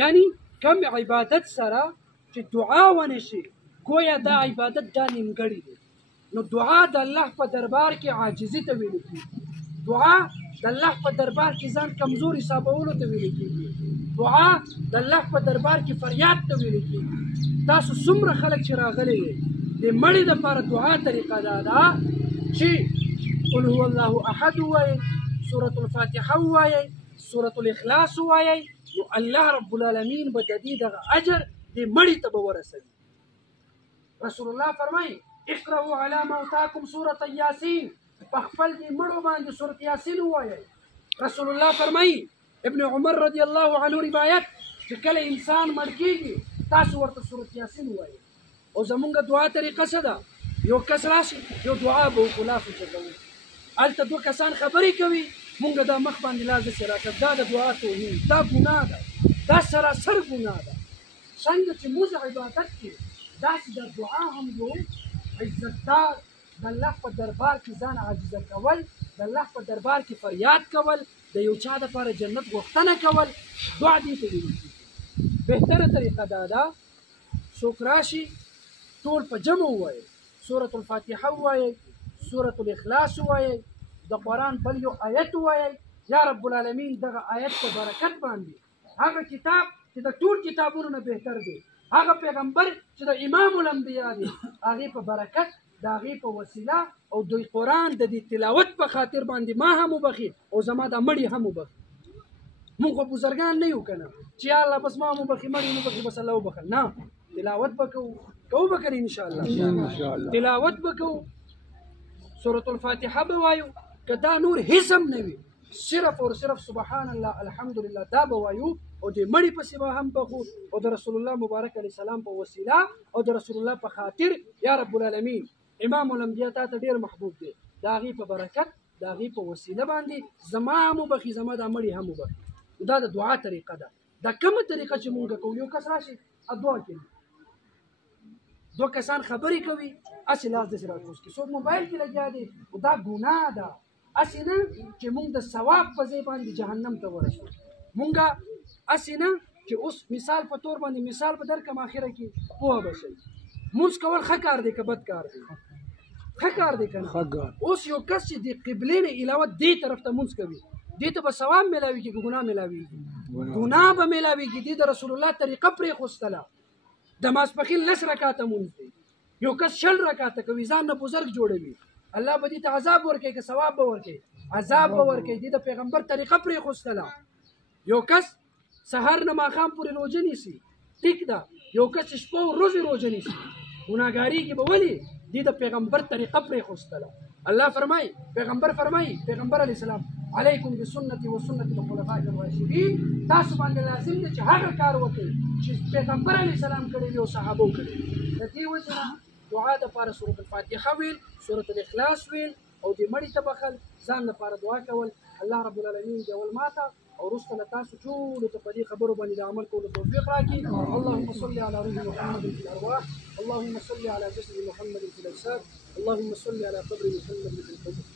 یعنی کم عبادت سره چې دعا ونه شي گویا دا عبادت دا نیمګړی دی. نو دعا د الله په دربار کې عاجزي ته ویل کېږي. دعا د الله په دربار کې ځان کمزور حسابولو ته ویل کېږي. دعا د الله په دربار کې فریاد ته ویل کېږي. تاسو څومره خلک چې راغلي دي د مړي دپاره دعا طریقه دا ده چې قل هو الله احد ووایئ، سورة الفاتحه ووایئ، سورة الاخلاص ووایئ، نو الله رب العالمین به د دې دغه اجر دې مړي ته به ورسوي. رسول الله فرمایي اقرأوا على موتاکم سورة یاسین، په خپل دې مړو باندې سورة یاسین ووایئ. رسول الله فرمایي ابن عمر رضی الله عنه روایت چې کله انسان مړ کېږي تاسو ورته سورة یاسین ووایئ. او زمونږ دعا طریقه څه ده؟ یو کس راشي یو دعا به وکړو لا فکر کوو، هلته دوه کسان خبرې کوي مونږ دا مخ باندې لاس داسې راکړه، دا د دعا توهین، دا ګناه ده، دا سراسر ګناه ده. څنګه چې موږ عبادت کې داسې د دعا هم یو عزتدار د الله په دربار کې ځان عاجزه کول، د الله په دربار کې فریاد کول، د یو چا دپاره جنت غوښتنه کول، دعا دې ته ویل کېږي. بهتره طریقه دا ده څوک راشي ټول په جمع ووایئ، سورة الفاتحه ووایئ، سورة الاخلاص ووایئ، د قرآن بل یو آیت ووایئ. یا رب العالمین دغه آیت په برکت باندې هغه کتاب چې د ټول کتابونو نه بهتر دی، هغه پیغمبر چې د امام الانبیا دی، هغې په برکت د هغې په وسیله او دوی قرآن د دې تلاوت په خاطر باندې ما هم وبخي او زما دا مړي هم وبخي. مونږ خو بزرګان نه یو که نه چې یا الله بس ما هم وبخي مړي هم وبخي بس الله وبخل، نه، تلاوت به کوو به که انشاءالله تلاوت به کوو، سورة الفاتحه به وایو، که دا نور هیڅ هم نه وي صرف اور صرف سبحان الله الحمدلله دا به وایو او د مړي پسې به هم بخو او د رسول الله مبارک علیه السلام په وسیله او د رسول الله په خاطر. یا رب العالمین امام الانبیا تا ته ډېر محبوب دی، د هغې په برکت د هغې په وسیله باندې زما هم وبخي زما دا مړي هم وبخي. دا د دعا طریقه ده. دا کومه طریقه چې مونږ کوو، یو کس راشي دعا کوي، دوه کسان خبرې کوي هسې لاس داسې راکوز کړي، څوک موبایل کې لګیا دی، دا ګناه ده. هسې نه چې مونږ د ثواب په ځای باندې جهنم ته ورسو. مونږ هسې نه چې اوس مثال په طور باندې مثال به درکړم اخره کې پوه به شئ. مونځ کول ښه کار دی که بد کار دی؟ ښه کار دی که نه؟ اوس یو کس چې د قبلې نه علاوه دې طرف ته مونځ کوي دې ته به ثواب میلاویږي که ګناه میلاویږي؟ ګناه به میلاویږي. دې د رسول الله طریقه پرېښوستله. د ماسپښین 10 رکعاته مونځ دی، یو کس 60 رکعاته کوي ځان نه بزرګ جوړوي، الله به دې ته عذاب ورکوي که ثواب به ورکوي؟ عذاب به ورکوي. دې د پیغمبر طریقه پرېښوستله. یو کس سهار نه ماښام پورې روژه نیسي ټیک ده، یو کس چې شپه ورځې روژه نیسي ګناهګارېږي به. ولې؟ دې د پیغمبر طریقه پرېښوستله. الله فرمایي پیغمبر علیه السلام علیکم بسنتي و سنت الخلفاء الراشدین، تاسو باندې لازم دی چې هغه کار وکړئ چې پیغمبر علیه السلام کړی وي او صحابو کړی وي. د دې وجې نه دعا دپاره سورة الفاتحه ویل، سورة الاخلاص ویل او د مړي ته بخل، ځان لپاره دعا کول. الله رب العالمین دې اول ماته او وروسته له تاسو ټولو ته په دې خبرو باندې د عمل کولو توفیق راکړي. اللهم صل على روح محمد في الارواح، اللهم صل على جسد محمد في الاجساد، اللهم صل على قبر محمد في القبور.